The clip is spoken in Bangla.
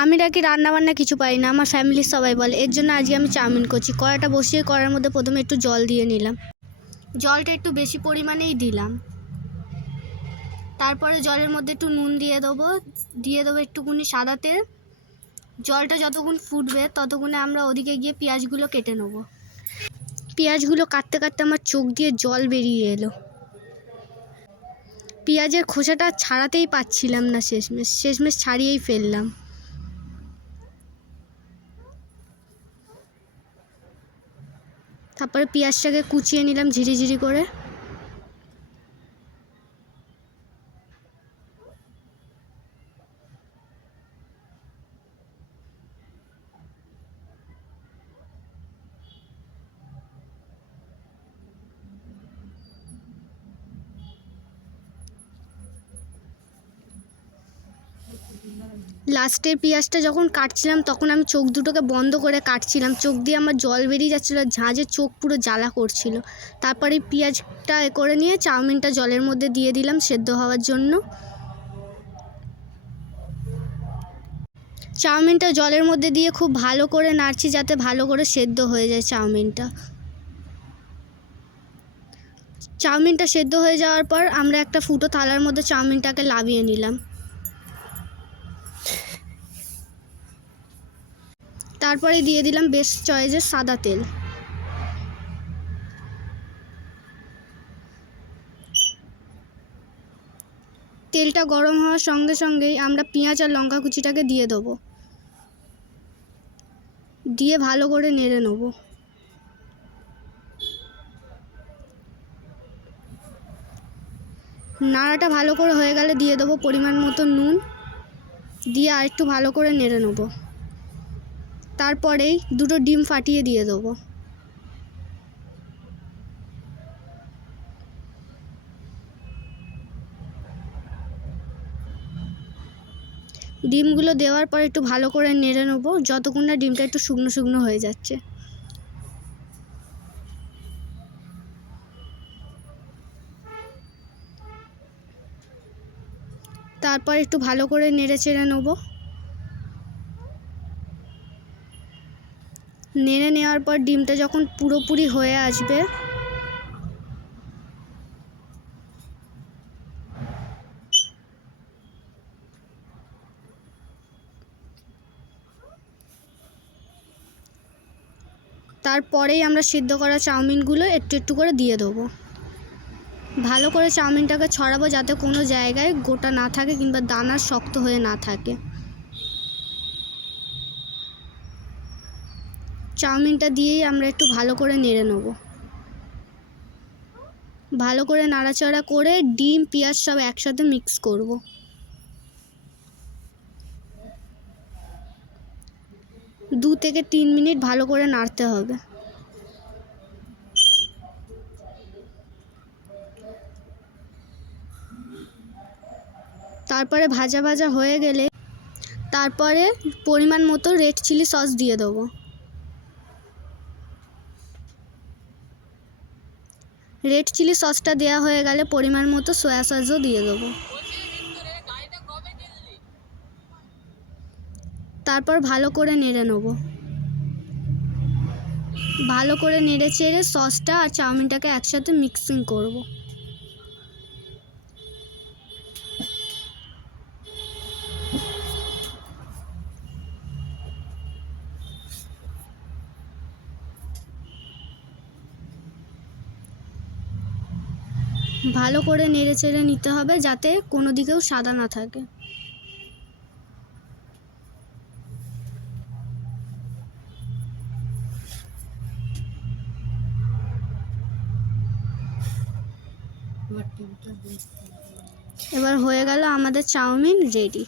আমি নাকি রান্নাবান্না কিছু পারি না, আমার ফ্যামিলির সবাই বলে। এর জন্য আজকে আমি চাউমিন করছি। কড়াটা বসিয়ে কড়ার মধ্যে প্রথমে একটু জল দিয়ে নিলাম। জলটা একটু বেশি পরিমাণেই দিলাম। তারপরে জলের মধ্যে একটু নুন দিয়ে দেবো একটুকুনি সাদা তেল। জলটা যতক্ষণ ফুটবে ততক্ষণে আমরা ওদিকে গিয়ে পেঁয়াজগুলো কেটে নেব। পেঁয়াজগুলো কাটতে কাটতে আমার চোখ দিয়ে জল বেরিয়ে এলো। পেঁয়াজের খোসাটা ছাড়াতেই পাচ্ছিলাম না, শেষমেশ ছাড়িয়েই ফেললাম। তারপরে পেঁয়াজটাকে কুচিয়ে নিলাম ঝিরিঝিরি করে। লাস্টের পেঁয়াজটা যখন কাটছিলাম তখন আমি চোখ দুটোকে বন্ধ করে কাটছিলাম। চোখ দিয়ে আমার জল বেরিয়ে যাচ্ছিলো, ঝাঁঝে চোখ পুরো জ্বালা করছিল। তারপরে পেঁয়াজটা করে নিয়ে চাউমিনটা জলের মধ্যে দিয়ে দিলাম সেদ্ধ হওয়ার জন্য। চাউমিনটা জলের মধ্যে দিয়ে খুব ভালো করে নাড়ছি যাতে ভালো করে সেদ্ধ হয়ে যায় চাউমিনটা। চাউমিনটা সেদ্ধ হয়ে যাওয়ার পর আমরা একটা ফুটো থালার মধ্যে চাউমিনটাকে নামিয়ে নিলাম। তারপরে দিয়ে দিলাম বেস্ট চয়েসের সাদা তেল। তেলটা গরম হওয়ার সঙ্গে সঙ্গেই আমরা পেঁয়াজ আর লঙ্কা কুচিটাকে দিয়ে দেবো। দিয়ে ভালো করে নেড়ে নেব। নাড়াটা ভালো করে হয়ে গেলে দিয়ে দেবো পরিমাণ মতো নুন, দিয়ে আর একটু ভালো করে নেড়ে নেব। তারপরেই দুটো ডিম ফাটিয়ে দিয়ে দেবো। ডিমগুলো দেওয়ার পর একটু ভালো করে নেড়ে নেব যতক্ষণ না ডিমটা একটু শুকনো শুকনো হয়ে যাচ্ছে। তারপর একটু ভালো করে নেড়ে চেড়ে নেব। নেড়ে নেওয়ার পর ডিমটা যখন পুরোপুরি হয়ে আসবে তারপরেই আমরা সিদ্ধ করা চাউমিনগুলো একটু একটু করে দিয়ে দেবো। ভালো করে চাউমিনটাকে ছড়াবো যাতে কোনো জায়গায় গোটা না থাকে কিংবা দানা শক্ত হয়ে না থাকে। চাউমিনটা দিয়েই আমরা একটু ভালো করে নেড়ে নেব। ভালো করে নাড়াচাড়া করে ডিম পেঁয়াজ সব একসাথে মিক্স করব। 2 থেকে 3 মিনিট ভালো করে নাড়তে হবে। তারপরে ভাজা ভাজা হয়ে গেলে তারপরে পরিমাণ মতো রেড চিলি সস দিয়ে দেবো। রেড চিলি সসটা দেওয়া হয়ে গেলে পরিমাণ মতো সয়া সসও দিয়ে দেবো। তারপর ভালো করে নেড়ে নেব। ভালো করে নেড়ে চেড়ে সসটা আর চাউমিনটাকে একসাথে মিক্সিং করব। ভালো করে নেড়ে চেড়ে নিতে হবে যাতে কোনো দিকেও সাদা না থাকে। এবার হয়ে গেল আমাদের চাউমিন রেডি।